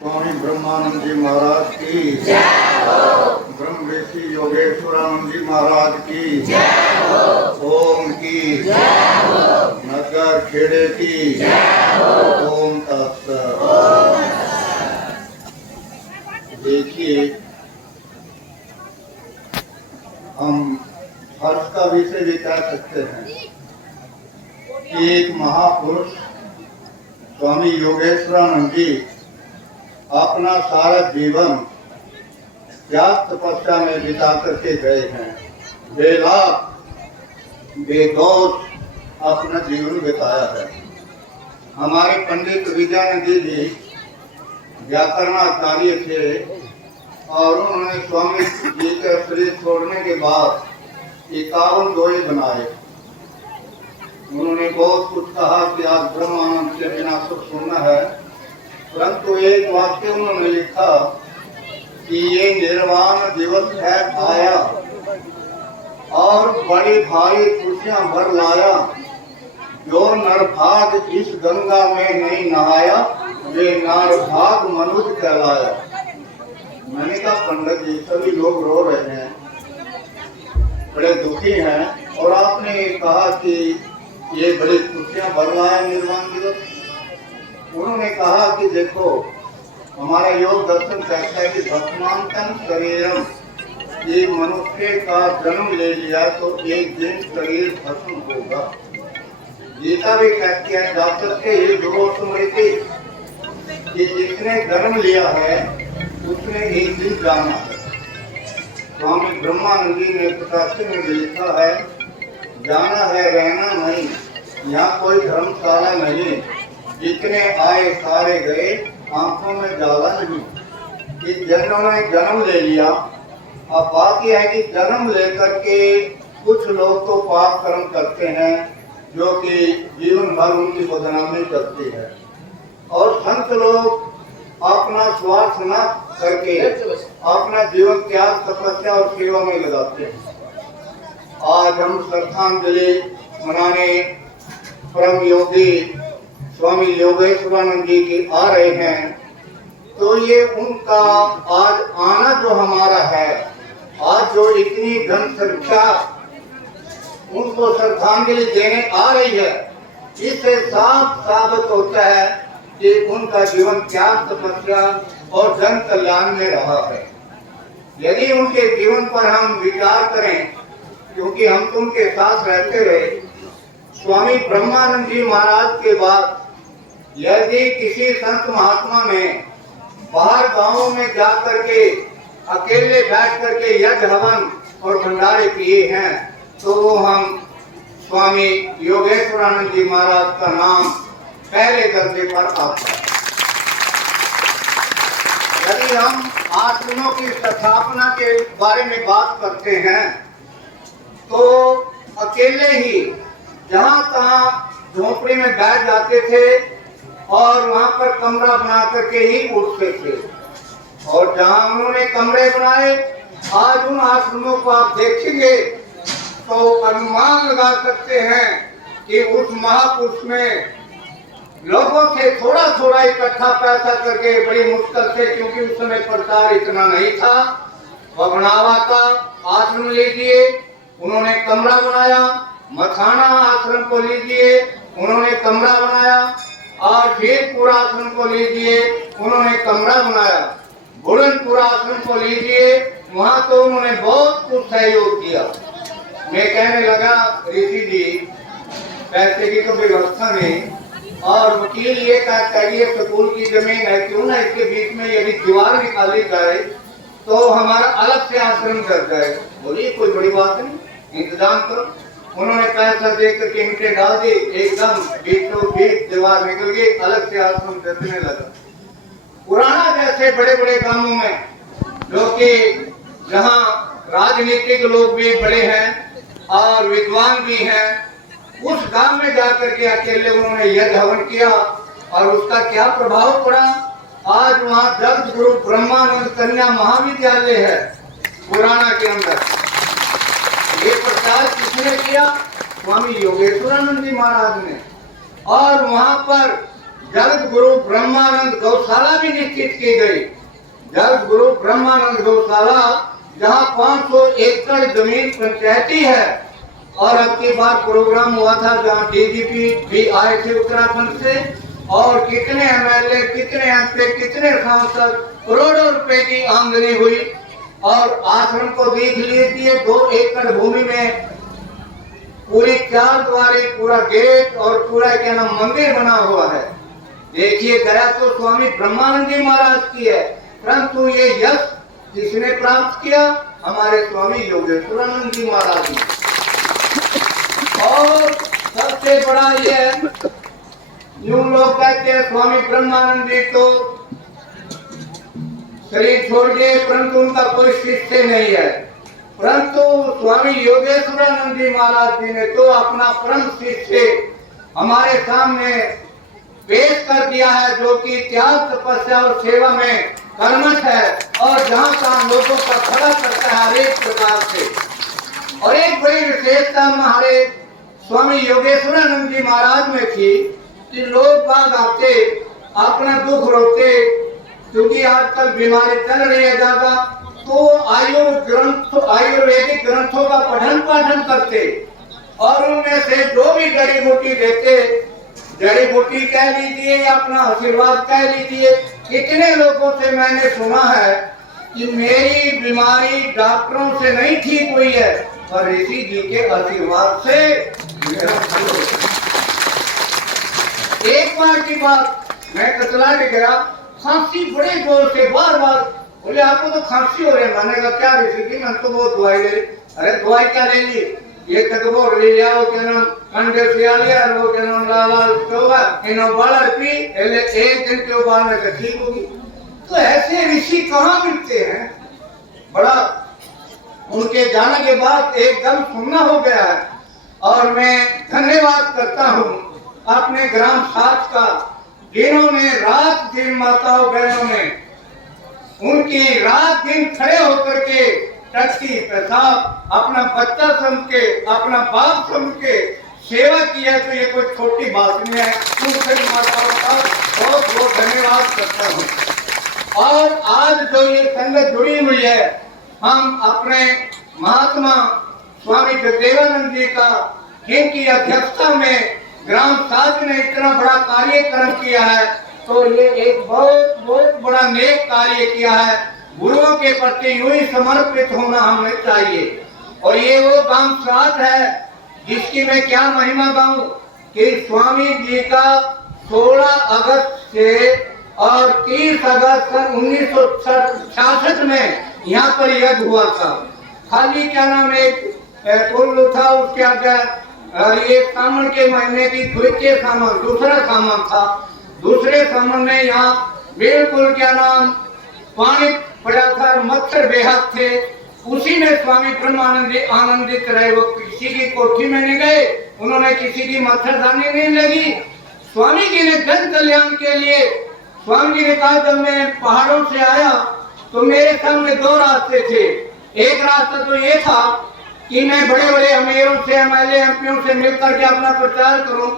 स्वामी ब्रह्मानंद जी महाराज की जय हो। ब्रह्म ऋषि योगेश्वरानंद जी महाराज की जय हो। ओम की जय हो। नगर खेड़े की जय हो। ओम तत्सत। देखिए, हम हर्ष का विषय भी कह सकते हैं कि एक महापुरुष स्वामी योगेश्वरानंद जी अपना सारा जीवन त्याग तपस्या में बिता करके गए हैं। बेलाप बेदोष अपना जीवन बिताया है। हमारे पंडित विजयानंद जी व्याकरणाचार्य थे और उन्होंने स्वामी जी का शरीर छोड़ने के बाद 51 दोहे बनाए। उन्होंने बहुत कुछ कहा कि आज ब्रह्मानंद से बिना सुख सुनना है, परंतु एक वाक्य उन्होंने लिखा कि ये निर्वाण दिवस है आया और बड़ी भारी खुशियां भर लाया। जो नरभाग इस गंगा में नहीं नहाया वे नरभाग मनुष्य कहलाया। मैंने कहा पंडित जी, सभी लोग रो रहे हैं, बड़े दुखी हैं, और आपने कहा कि ये बड़ी खुशियां भर लाया निर्वाण दिवस। उन्होंने कहा कि देखो, हमारा योग दर्शन कहता है कि भस्मांतम शरीरम, ये मनुष्य का जन्म ले लिया तो एक दिन शरीर भस्म होगा। गीता भी कहती है जातक के ये ध्रुव स्मृति कि जिसने जन्म लिया है उसने एक दिन जाना है। स्वामी ब्रह्मानंद जी ने प्रकाशन में लिखा है, जाना है रहना नहीं, यहाँ कोई धर्मशाला नहीं, जितने आए सारे गए, आंखों में जाला नहीं। कि जिन्होंने जन्म ले लिया, अब बात यह है कि जन्म लेकर के कुछ लोग तो पाप कर्म करते हैं जो कि जीवन भर उनकी बदनामी करती है, और संत लोग अपना स्वार्थ न करके अपना जीवन त्याग तपस्या और सेवा में लगाते हैं। आज हम श्रद्धांजलि मनाने परम योगी स्वामी योगेश्वरानंद जी की आ रहे हैं, तो ये उनका आज आना जो हमारा है, आज जो इतनी धन संख्या उनको श्रद्धांजलि देने आ रही है, इससे साफ साबित होता है कि उनका जीवन त्याग तपस्या और जन कल्याण में रहा है। यदि उनके जीवन पर हम विचार करें, क्योंकि हम तो उनके साथ रहते रहे, स्वामी ब्रह्मानंद जी महाराज के बाद यदि किसी संत महात्मा ने बाहर गांवों में जाकर के अकेले बैठ करके यज्ञ हवन और भंडारे किए हैं, तो वो हम स्वामी योगेश्वरानंद जी महाराज का नाम पहले दर्जे पर आता है। यदि हम आश्रमों की स्थापना के बारे में बात करते हैं, तो अकेले ही जहाँ तहाँ झोपड़ी में बैठ जाते थे और वहाँ पर कमरा बना करके ही उठते थे। और जहाँ उन्होंने कमरे बनाए, आज उन आश्रमों को आप देखेंगे तो अनुमान लगा सकते हैं कि उस महापुरुष में लोगों से थोड़ा थोड़ा इकट्ठा पैसा करके बड़ी मुश्किल से, क्योंकि उस समय प्रचार इतना नहीं था, बगनावा का आश्रम लीजिए, उन्होंने कमरा बनाया। मथाना आश्रम को लीजिए, उन्होंने कमरा बनाया। और वीरपुर आश्रम को लीजिए, उन्होंने कमरा बनाया। बुरनपुर आश्रम को लीजिए, वहाँ तो उन्होंने बहुत कुछ सहयोग किया। मैं कहने लगा, ऋषि जी पैसे की तो व्यवस्था नहीं, और वकील ये कहता है ये स्कूल की जमीन है, क्यों ना इसके बीच में यदि दीवार निकाली जाए तो हमारा अलग से आश्रम कर जाए। बोलिए कोई बड़ी बात नहीं, इंतजाम करो। उन्होंने पैसा देकर के ईंटें डाल दी, एकदम बीचों बीच दीवार निकल गई, अलग से आश्रम चलने लगा। पुराना जैसे बड़े बड़े गांवों में, जो कि जहाँ राजनीतिक लोग भी बड़े हैं और विद्वान भी हैं, उस गांव में जाकर के अकेले उन्होंने यज्ञ हवन किया, और उसका क्या प्रभाव पड़ा। आज वहाँ जगत गुरु ब्रह्मानंद कन्या महाविद्यालय है पुराना के अंदर। ये प्रचार किसने किया? स्वामी योगेश्वरानंद जी महाराज ने। और वहाँ पर जगत गुरु ब्रह्मानंद गौशाला भी निश्चित की गई। जगत गुरु ब्रह्मानंद गौशाला जहाँ 500 एकड़ जमीन पंचायती है, और अब की बार प्रोग्राम हुआ था जहाँ डीजीपी भी आए थे उत्तराखंड से, और कितने एमएलए, कितने एमपी, कितने सांसद, करोड़ों रुपए की आमदनी हुई। और आश्रम को देख लीजिए, 2 एकड़ भूमि में पूरी 4 द्वारी, पूरा गेट और पूरा क्या नाम मंदिर बना हुआ है। देखिए, गया तो स्वामी ब्रह्मानंद जी महाराज की है, परंतु ये यश किसने प्राप्त किया? हमारे स्वामी योगेश्वरानंद जी महाराज ने। और सबसे बड़ा ये यूं लोग कहते हैं स्वामी ब्रह्मानंद जी तो शरीर छोड़ गए, परंतु उनका कोई शिष्य नहीं है। परंतु स्वामी योगेश्वरानंद जी महाराज जी ने तो अपना परम शिष्य हमारे सामने पेश कर दिया है, जो कि त्याग, तपस्या और सेवा में कर्मठ है, और जहाँ तहाँ लोगों का खड़ा करता है हर एक प्रकार से। और एक बड़ी विशेषता हमारे स्वामी योगेश्वरानंद जी महाराज में थी कि लोग बाग आते, अपना दुख रोते, क्योंकि आजकल बीमारी चल रही है ज्यादा, तो आयुर्वेदिक ग्रंथों का पठन पाठन करते, और उनमें से जो भी जड़ी बूटी देते, जड़ी बूटी कह लीजिए या अपना आशीर्वाद कह लीजिए, कितने लोगों से मैंने सुना है कि मेरी बीमारी डॉक्टरों से नहीं ठीक हुई है, पर ऋषि जी के आशीर्वाद से मेरा ठीक हो गया। एक बार की बात, मैं कतला में गया, खांसी बड़े जोर से बार बार, बोले आपको तो खांसी हो रही है। मैंने कहा क्या ऋषि जी, मैंने तो बहुत दवाई ले ली। अरे दवाई क्या ले ली? ये कदबो ले लिया, वो क्या नाम कंडे से लिया, वो क्या नाम लाला होगा, इन उबाल पी, एले एक दिन के उबालने से ठीक होगी। तो ऐसे ऋषि कहाँ मिलते हैं? बड़ा उनके जाने के बाद एकदम सुनना हो गया है। और मैं धन्यवाद करता हूँ अपने ग्राम साथ का, जिन्होंने रात दिन माताओं बहनों ने उनकी रात दिन खड़े होकर के टट्टी पेशाब अपना बच्चा समझ के, अपना बाप समझ के सेवा किया, तो ये कोई छोटी बात नहीं है। उन सभी माताओं का बहुत बहुत धन्यवाद करता हूँ। और आज जो ये संगत जुड़ी हुई है, हम अपने महात्मा स्वामी जगदेवानंद जी का, जिनकी अध्यक्षता में ग्राम साध ने इतना बड़ा कार्यक्रम किया है, तो ये एक बहुत बहुत बड़ा नेक कार्य किया है। गुरुओं के प्रति यूं ही समर्पित होना हमें चाहिए। और ये वो ग्राम साध है जिसकी मैं क्या महिमा गाऊं कि स्वामी जी का 16 अगस्त से और 30 अगस्त सन 1966 में यहाँ पर यज्ञ हुआ था। खाली क्या नाम एक पुल था, उसके आगे और ये सावन के महीने की द्वितीय सावन, दूसरा सावन था। दूसरे सावन में यहाँ बिल्कुल क्या नाम पानी पड़ा था, मच्छर बेहद थे। उसी में स्वामी ब्रह्मानंद जी आनंदित रहे। वो किसी की कोठी में नहीं गए, उन्होंने किसी की मच्छरदानी नहीं लगी। स्वामी जी ने जन कल्याण के लिए, स्वामी जी ने कहा जब मैं पहाड़ों से आया तो मेरे सामने 2 रास्ते थे। एक रास्ता तो ये था कि मैं बड़े बड़े अमीरों से, एमएलए एमपियों से मिलकर के अपना प्रचार करूं,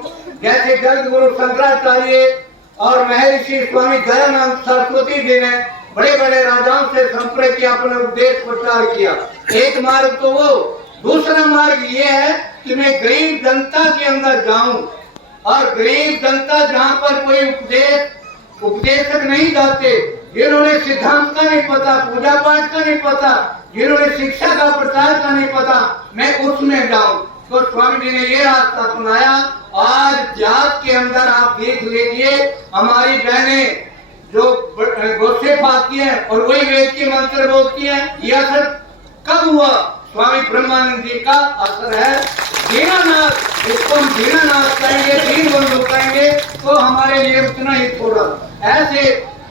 जैसे जगत गुरु शंकराचार्य और महर्षि स्वामी दयानंद सरस्वती जी ने बड़े बड़े राजाओं से संपर्क किया, अपने उपदेश प्रचार किया। एक मार्ग तो वो, दूसरा मार्ग ये है कि मैं गरीब जनता के अंदर जाऊं, और गरीब जनता जहाँ पर कोई उपदेशक नहीं जाते, जिन्होंने सिद्धांत का नहीं पता, पूजा पाठ का नहीं पता, जिन्होंने शिक्षा का प्रचार का नहीं पता, मैं उसमें जाऊं। तो स्वामी जी ने ये रास्ता अपनाया। आज जात के अंदर आप देख लीजिए, हमारी बहनें जो गोसे फाती है और वही वेद के मंत्र बोलती है, ये असर कब हुआ? स्वामी ब्रह्मानंद जी का असर है। दीनानाथ, इसको हम दीनानाथ कहेंगे, दीन बंधु कहेंगे, तो हमारे लिए उतना ही थोड़ा। ऐसे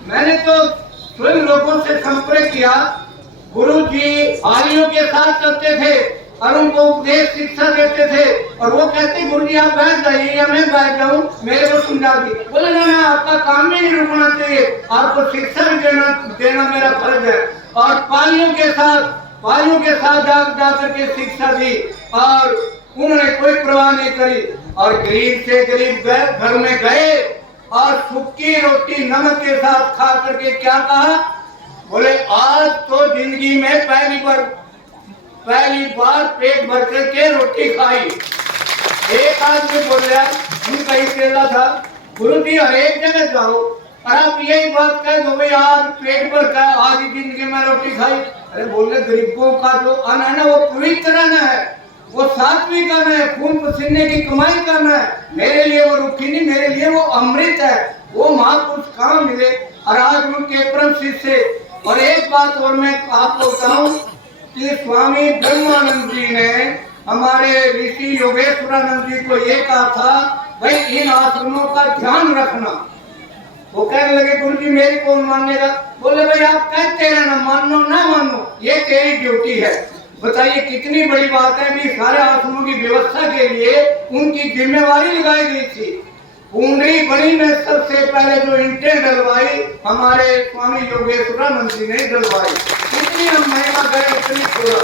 मैंने तो स्वयं लोगों से संपर्क किया, गुरु जी आलियों के साथ करते थे और उनको उपदेश शिक्षा देते थे, और वो कहते गुरु जी आप बैठ जाइए या मैं बैठ जाऊं, मेरे को समझा दी। बोले ना, आपका काम भी नहीं रुकना चाहिए, आपको शिक्षा भी देना मेरा फर्ज है। और पालियों के साथ जाकर के शिक्षा दी, और उन्होंने कोई परवाह नहीं करी। और गरीब से गरीब घर में गए और सूखी रोटी नमक के साथ खा करके क्या कहा, बोले आज तो जिंदगी में पहली बार पेट भर करके रोटी खाई। एक आदमी बोल रहा, उनका ही केला था, गुरु जी हर एक जगह जाओ और आप यही बात कह दो भाई आज पेट भर का आज ही जिंदगी में रोटी खाई। अरे बोले गरीबों का जो अन्न है ना वो पवित्र अन्न है, वो सात्विक अन्न है, खून पसीने की कमाई करना है। मेरे लिए वो रुखी नहीं, मेरे लिए वो अमृत है, वो महापुरुष कहाँ मिले। और आज उनके परम शिष्य। और एक बात और मैं आपको बताऊं कि स्वामी ब्रह्मानंद जी ने हमारे ऋषि योगेश्वरानंद जी को ये कहा था भाई इन आश्रमों का ध्यान रखना। वो कहने लगे गुरु जी मेरी कौन मानेगा। बोले भाई आप कहते हैं ना, मानो ना मानो ये तेरी ड्यूटी है। बताइए कितनी बड़ी बात है भी सारे आश्रमों की व्यवस्था के लिए उनकी जिम्मेवारी लगाई गई थी। पूंडरी बनी में सबसे पहले जो इंटें डलवाई हमारे स्वामी योगेश्वरानंद जी ने डलवाई। इतनी हम महिमा गए, इतनी थोड़ा।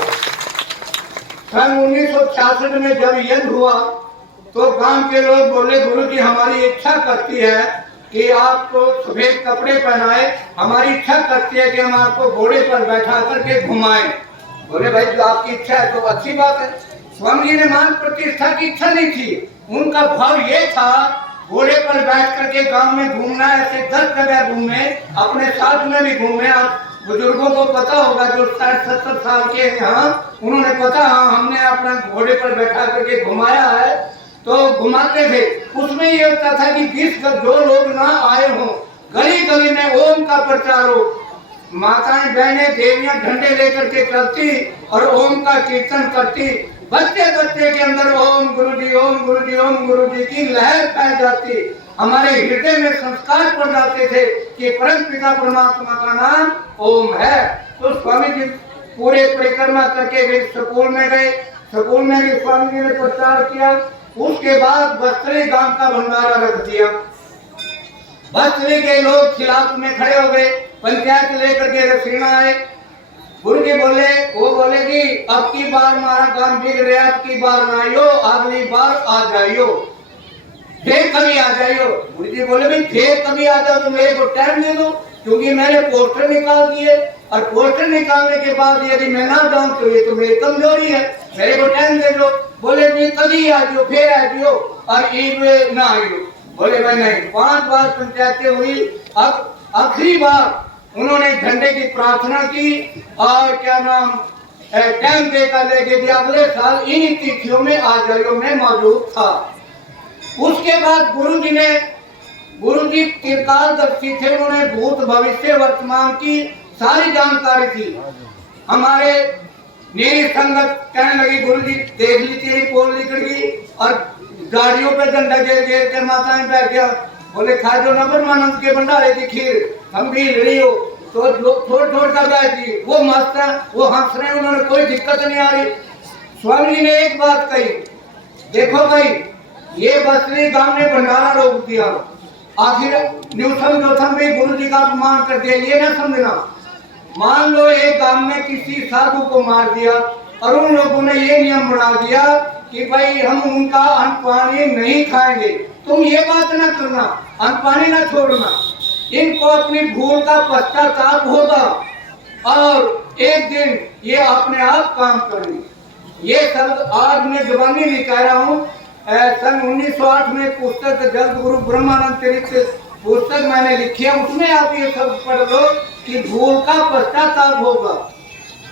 सन 1966 में जब यज्ञ हुआ तो गांव के लोग बोले गुरु जी हमारी इच्छा करती है कि आपको सफेद कपड़े पहनाए, हमारी इच्छा करती है कि हम आपको घोड़े पर बैठा करके घुमाएं। बोले भाई जो आपकी इच्छा है तो अच्छी बात है। स्वामी जी ने मान प्रतिष्ठा की इच्छा नहीं थी, उनका भाव ये था घोड़े पर बैठ करके गांव में घूमना, ऐसे 10 जगह घूमे, अपने साथ में भी घूमे। आप बुजुर्गों को पता होगा जो 60-70 साल के यहाँ, उन्होंने पता हाँ हमने अपना घोड़े पर बैठा करके घुमाया है, तो घुमाते थे। उसमें ये होता था कि 20 जो लोग ना आए हों, गली गली में ओम का प्रचार हो, माताएं बहनें देवियां झंडे लेकर के चलती और ओम का कीर्तन करती। बच्चे बच्चे के अंदर ओम गुरु जी ओम गुरु जी ओम गुरु जी की लहर फैल जाती। हमारे हृदय में संस्कार पड़ जाते थे कि परम पिता परमात्मा का नाम ओम है। तो स्वामी जी पूरे परिक्रमा करके वे स्कूल में गए, स्कूल में भी स्वामी जी ने प्रचार किया। उसके बाद बस्तरी गांव का भंडारा रख दिया। बस्तरी के लोग खिलाफ में खड़े हो गए, पंचायत लेकर के रसीना आए। गुरु जी बोले, वो बोले कि अब की बार हमारा काम बिगड़ रहा, अब की बार ना आइयो, अगली बार आ जाइयो, फिर कभी आ जाइयो। गुरु जी बोले भाई फिर कभी आ जाओ तो मेरे को टाइम दे दो, क्योंकि मैंने पोस्टर निकाल दिए और पोस्टर निकालने के बाद यदि मैं ना जाऊं तो ये तो मेरी कमजोरी है, मेरे को टाइम दे दो। बोले जी कभी आ जाओ, फिर आ जाओ और ईद ना आइयो। बोले भाई नहीं, 5 बार पंचायतें हुई, अब आखिरी बार उन्होंने झंडे की प्रार्थना की और क्या नाम टाइम देकर लेके दिया, अगले साल इन तिथियों में आ जाइयो, मैं मौजूद था। उसके बाद गुरु जी त्रिकालदर्शी थे, उन्होंने भूत भविष्य वर्तमान की सारी जानकारी थी। हमारे मेरी संगत कहने लगी गुरु जी देख ली तेरी पोल निकल गई और गाड़ियों पे डंडा घेर घेर के माताएं बैठ गया। बोले खा जो न ब्रह्मानंद के भंडारे की खीर, हम भी रही हो तो थोड़ कर बैठ गई। वो मस्त है, वो हंस रहे, उन्होंने कोई दिक्कत नहीं आ रही। स्वामी जी ने एक बात कही, देखो भाई ये बस्तरी गांव ने भंडारा रोक दिया, आखिर न्यूथम जोथम भी गुरु जी का अपमान कर दिया, ये ना समझना। मान लो एक गांव में किसी साधु को मार दिया और उन लोगों ने ये नियम बना दिया कि भाई हम उनका अन्न पानी नहीं खाएंगे, तुम ये बात ना करना, अन्न पानी ना छोड़ना। इनको अपनी भूल का पश्चाताप होगा और एक दिन ये अपने आप काम करेंगे। ये सब आज मैं जवानी नहीं कह रहा हूँ, सन 1908 में पुस्तक जगत गुरु ब्रह्मानंद चरित्र पुस्तक मैंने लिखी है, उसमें आप ये सब पढ़ लो कि भूल का पश्चाताप होगा।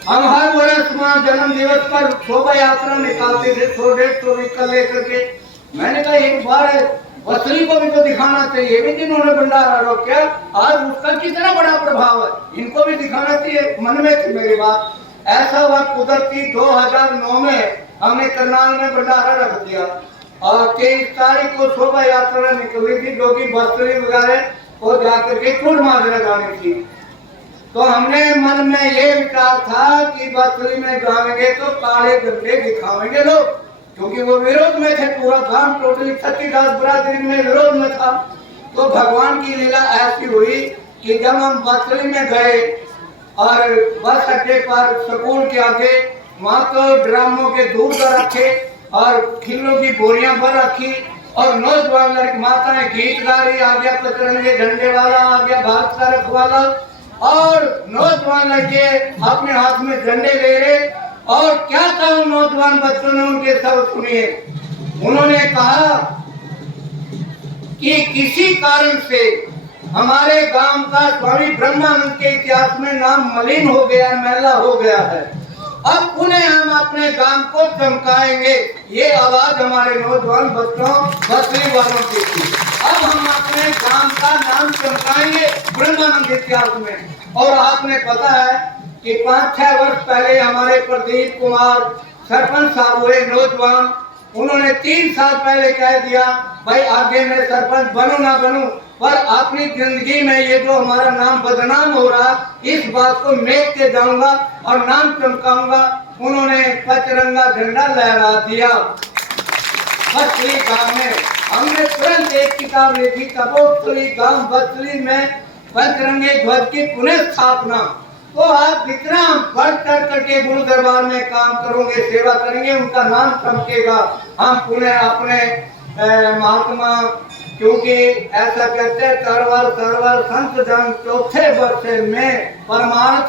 हम हर वर्ष वहाँ जन्म दिवस पर शोभा यात्रा निकालते थे, 100-150 व्हीकल लेकर के। मैंने कहा एक बार बसरी को भी तो दिखाना चाहिए, भी जिन्होंने भंडारा रोका आज उसका कितना बड़ा प्रभाव है, इनको भी दिखाना चाहिए। मन में थी मेरी बात। ऐसा हुआ कुदरती 2009 में हमने करनाल में भंडारा रख दिया और 23 तारीख को शोभा यात्रा निकली थी, जो कि बस्तरी वगैरह को जाकर के कुल माजरा जानी थी। तो हमने मन में ये विचार था कि बस्तरी में जाएंगे तो काले झंडे दिखाएंगे लोग, क्योंकि वो विरोध में थे, पूरा गांव टोटली 36 बरादरी में विरोध में था। तो भगवान की लीला ऐसी हुई कि जब हम बस्तरी में गए और बस अड्डे पर स्कूल के आगे वहाँ तो ड्रामों के दूध रखे और खिल्लों की बोरियां पर रखी और नौजवान लड़की माताएं गीत गा रही, आ गया पचरंगे झंडे वाला, आ गया भारत का रखवाला, और नौजवान लड़के अपने हाथ में झंडे ले रहे। और क्या था उन नौजवान बच्चों ने, उनके शब्द सुनिए। उन्होंने कहा कि किसी कारण से हमारे गांव का स्वामी ब्रह्मानंद के इतिहास में नाम मलिन हो गया, मैला हो गया है, अब पुनः हम अपने गांव को चमकाएंगे। ये आवाज हमारे नौजवान बच्चों बसली वालों की थी। अब हम अपने गांव का नाम चमकाएंगे ब्रह्मानंद इतिहास में। और आपने पता है कि 5-6 वर्ष पहले हमारे प्रदीप कुमार सरपंच साहब हुए नौजवान, उन्होंने 3 साल पहले कह दिया भाई आगे मैं सरपंच बनूं ना बनूं, पर अपनी जिंदगी में ये जो हमारा नाम बदनाम हो रहा, इस बात को मेट के जाऊंगा और नाम चमकाऊंगा। उन्होंने पचरंगा झंडा लहरा दिया बसली गांव में। हमने तुरंत एक किताब लिखी, कपोतली गांव बसली में पचरंगे ध्वज की पुनः स्थापना। तो आप जितना बढ़ चढ़ करके गुरु दरबार में काम करोगे, सेवा करेंगे, उनका नाम चमकेगा। हम पुनः अपने महात्मा, क्योंकि ऐसा कहते हैं तरवर तरवर संत जन चौथे वर्ष में परमार्थ